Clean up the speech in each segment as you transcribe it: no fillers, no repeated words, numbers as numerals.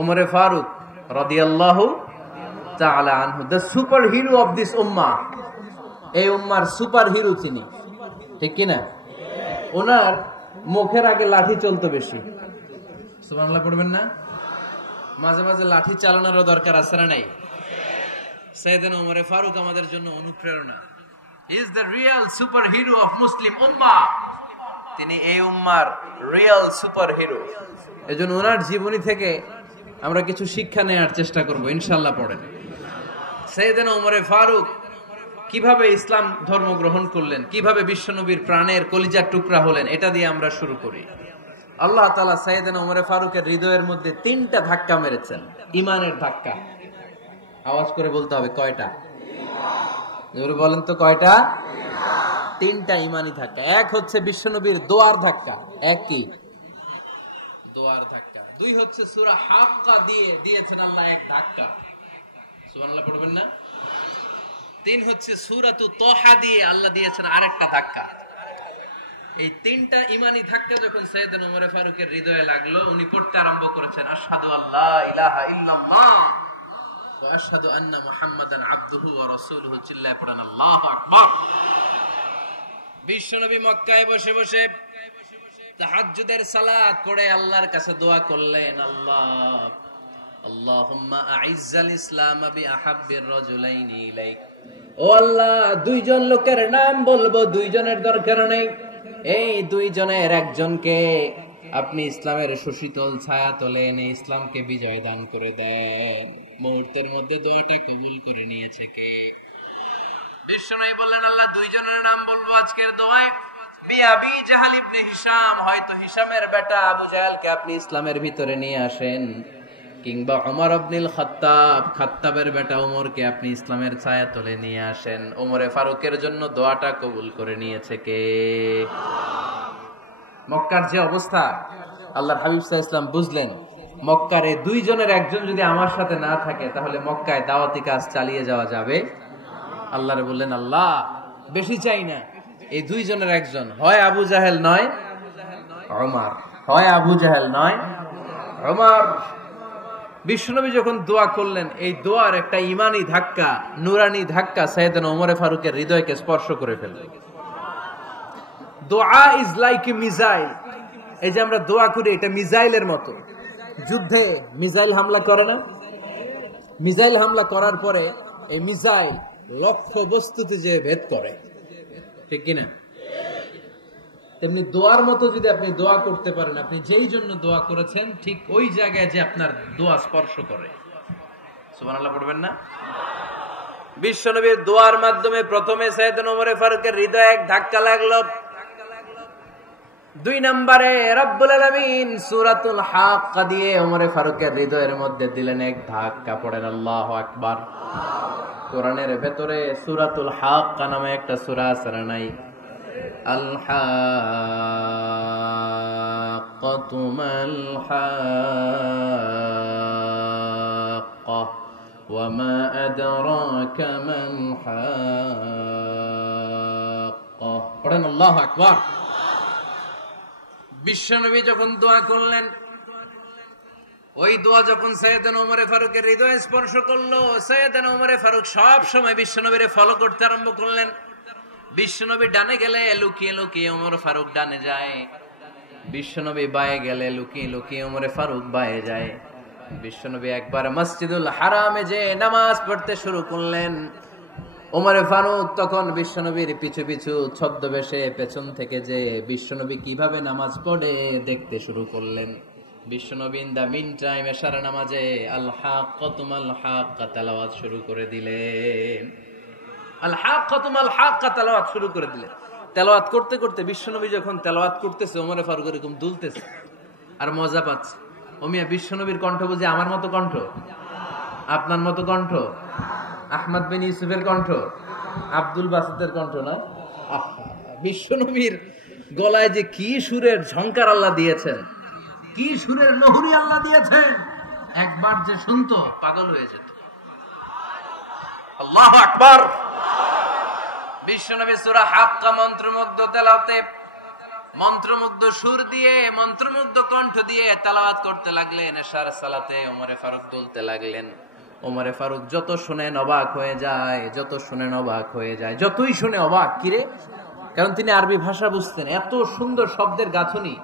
ওমরে ফারুক রাদিয়াল্লাহু তাআলা আনহু, the super hero of this ummah. এই উম্মার সুপার হিরো তিনি, ঠিক কিনা? ওনার মুখের আগে লাঠি চলতো বেশি। সুবহানাল্লাহ পড়বেন না? মাঝে মাঝে লাঠি চালানোরও দরকার আছে না নাই? সাইয়েদনা ওমরে ফারুক আমাদের জন্য অনুপ্রেরণা। He is the real super hero of Muslim ummah. তিনি এই উম্মার রিয়েল সুপার হিরো। এজন্য ওনার জীবনী থেকে আমরা কিছু শিক্ষা নেওয়ার চেষ্টা করব ইনশাআল্লাহ। পড়েন সাইয়েদনা ওমরে ফারুক কিভাবে ইসলাম ধর্ম গ্রহণ করলেন, কিভাবে বিশ্বনবীর প্রাণের কলিজার টুকরা হলেন, এটা দিয়ে আমরা শুরু করি। আল্লাহ তাআলা সাইয়েদনা ওমরে ফারুকের হৃদয়ের মধ্যে 3টা ধাক্কা মেরেছেন, ঈমানের ধাক্কা। আওয়াজ করে বলতে হবে কয়টা? এবারে বলেন তো কয়টা? 3টা ঈমানি ধাক্কা। এক হচ্ছে বিশ্বনবীর দোয়ার ধাক্কা। এক কি? দোয়ার ধাক্কা। 2 হচ্ছে সূরা হাক্কা দিয়ে দিয়েছেন আল্লাহ এক ধাক্কা। সুবহানাল্লাহ পড়বেন না? 3 হচ্ছে সূরাতু তাহা দিয়ে আল্লাহ দিয়েছেন আরেকটা ধাক্কা। এই 3টা ঈমানি ধাক্কা যখন সাইয়েদনা ওমর ফারুকের হৃদয়ে লাগলো, উনি পড়তে আরম্ভ করেছেন আশহাদু আল্লা ইলাহা ইল্লাল্লাহ ওয়া আশহাদু আন্না মুহাম্মাদান আবদুহু ওয়া রাসূলুহু। চিল্লায়ে পড়েন আল্লাহু আকবার। বিশ্বনবী মক্কায় বসে বসে তাহাজ্জুদের সালাত পড়ে আল্লাহর কাছে দোয়া করলেন, আল্লাহুম্মা আইজ্জাল ইসলাম বিআহাব্বির রাজুলাইনি ইলাইক। ও আল্লাহ, 2 জন লোকের নাম বলবো, 2 জনের দরকার নেই। এই 2 জনের একজনকে আপনি ইসলামের সুশীতল ছায়া তলে এনে ইসলামকে বিজয় দান করে দেন। মুহূর্তের মধ্যে দোয়াটি কবুল করে নিয়েছে কে? বিশ্বনবী বললেন, আল্লাহ 2 জনের নাম বলবো আজকের দোয়ায়। আবি জাহল ইবনে হিশাম, হয়তো হিশামের বেটা আবু জাহলকে আপনি ইসলামের ভিতরে নিয়ে আসেন, কিংবা ওমর ইবনুল খাত্তাব, খাত্তাবের বেটা ওমরকে আপনি ইসলামের ছায়া তলে নিয়ে আসেন। ওমরে ফারুকের জন্য দোয়াটা কবুল করে নিয়েছে কে? মক্কার যে অবস্থা, আল্লাহর হাবিব সাল্লাল্লাহু আলাইহি ওয়াসাল্লাম বুঝলেন মক্কার এই 2 জনের একজন যদি আমার সাথে না থাকে তাহলে মক্কায় দাওয়াতি কাজ চালিয়ে যাওয়া যাবে। আল্লাহরে বললেন, আল্লাহ বেশি চাই না, এই 2 জনের একজন, হয় আবু জাহেল নয় ওমর, হয় আবু জাহেল নয় ওমর। বিশ্বনবী যখন দোয়া করলেন, এই দোয়ার একটা ঈমানি ধাক্কা, নুরানি ধাক্কা সাইয়েদনা ওমরে ফারুকের হৃদয়কে স্পর্শ করে ফেলল। দোয়া ইজ লাইক এ মিসাইল। এই যে আমরা দোয়া করি, এটা মিসাইলের মতো। যুদ্ধে মিসাইল হামলা করে না? মিসাইল হামলা করার পরে এই মিসাইল লক্ষ্য বস্তুতে যে ভেদ করে, ঠিক কিনা? তেমনি দোয়ার মতো যদি আপনি দোয়া করতে পারেন, আপনি যেই জন্য দোয়া করেছেন ঠিক ওই জায়গায় যে আপনার দোয়া স্পর্শ করে। সুবহানাল্লাহ পড়বেন না? বিশ্বনবীর দোয়ার মাধ্যমে প্রথমে সাইয়েদনা ওমরে ফারুকের হৃদয়ে এক ধাক্কা লাগলো। 2 নম্বরে রব্বুল আলামিন সূরাতুল হাক্কা দিয়ে ওমরে ফারুকের হৃদয়ের মধ্যে দিলেন এক ধাক্কা। পড়েন আল্লাহু আকবার। কোরআনের ভেতরে সূরাতুল হাক্কা নামে একটা সূরা আছে না নাই? আল হাক্কাতু মাল হাক্কা ওয়া মা আদরাকা মাল হাক্কা। পড়েন আল্লাহু আকবার। বিশ্বনবী যখন দোয়া করলেন, ওই দোয়া যখন সাইয়েদনা ওমরে ফারুকের হৃদয়ে স্পর্শ করলো, সাইয়েদনা ওমরে ফারুক সব সময় বিশ্বনবীরে ফলো করতে আরম্ভ করলেন। বিশ্বনবী ডানে গেলে লুকিয়ে লুকিয়ে ওমর ফারুক ডানে যায়, বিশ্বনবী বায়ে গেলে লুকিয়ে লুকিয়ে ওমরে ফারুক বায়ে যায়। বিশ্বনবী একবার মসজিদুল হারামে যে নামাজ পড়তে শুরু করলেন, ওমরে ফারুক তখন বিশ্বনবীর পিছু পিছু ছদ্মবেশে পেছন থেকে যে বিশ্বনবী কিভাবে নামাজ পড়ে দেখতে শুরু করলেন। বিশ্বনবী ইন দা মিন টাইম এশার নামাজে আল হাক্কাতু মাল হাক্কা তেলাওয়াত শুরু করে দিলেন। আল হাক্কাতু মাল হাক্কা তেলাওয়াত শুরু করে দিলেন। তেলাওয়াত করতে করতে বিশ্বনবী যখন তেলাওয়াত করতেছে, ওমরে ফারুক এরকম দুলতেছে আর মজা পাচ্ছে। ও মিয়া, বিশ্বনবীর কণ্ঠ বুঝি আমার মতো কণ্ঠ, আপনার মতো কণ্ঠ, আহমদ বিন ইউসুফের কণ্ঠ, আব্দুল বাসিতের কণ্ঠ না? বিশ্বনবীর গলায় যে কি সুরের ঝংকার আল্লাহ দিয়েছেন, কি সুরের লহরী আল্লাহ দিয়েছেন, একবার যে শুনতো পাগল হয়ে যেত। আল্লাহু আকবার। বিশ্বনবী সূরা হাক্কা মন্ত্রমুগ্ধ তেলাওয়াতে মন্ত্রমুগ্ধ সুর দিয়ে, মন্ত্রমুগ্ধ কণ্ঠ দিয়ে তেলাওয়াত করতে লাগলেন এশার সালাতে। ওমরে ফারুক বলতে লাগলেন, ওমরে ফারুক যত শুনেন অবাক হয়ে যায়, যত শুনেন অবাক হয়ে যায়, যতই শুনে অবাক। কিরে? কারণ তিনি আরবি ভাষা বুঝতেন। এত সুন্দর শব্দের গাঁথনি,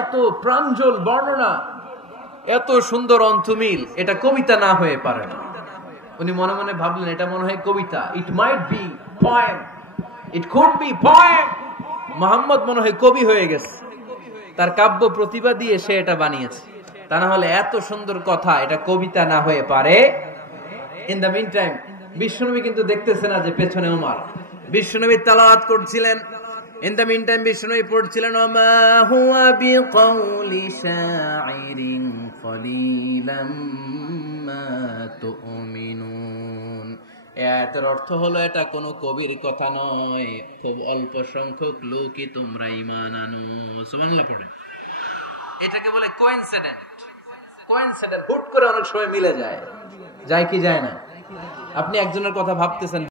এত প্রাঞ্জল বর্ণনা, এত সুন্দর অন্তমিল, এটা কবিতা না হয়ে পারে না। উনি মনে মনে ভাবলেন, এটা মনে হয় কবিতা। It might be poem, it could be poem. Muhammad মনে হয় কবি হয়ে গেছে, তার কাব্য প্রতিভা দিয়ে সে এটা বানিয়েছে। তা না হলে এত সুন্দর কথা, এটা কবিতা না হয়ে পারে। ইন দ্য মিন টাইম বিশ্বনবী কিন্তু দেখতেছে না যে পেছনে ওমর। বিশ্বনবী তেলাওয়াত করছিলেন। ইন দ্য মিন টাইম বিশ্বনবী পড়ছিলেন, ওমা হুয়া বিকাউলি শাইরিন কলিলাম মা তুমিনুন। এর অর্থ হলো, এটা কোনো কবির কথা নয়, খুব অল্প সংখ্যক লোকই তোমরা ঈমান আনো। সুবহানাল্লাহ পড়ে। এটাকে বলে কোইন্সিডেন্ট। কোইন্সিডেন্ট হুট করে অনেক সময় মিলে যায়, যায় কি যায় না? আপনি একজনের কথা ভাবতেছেন,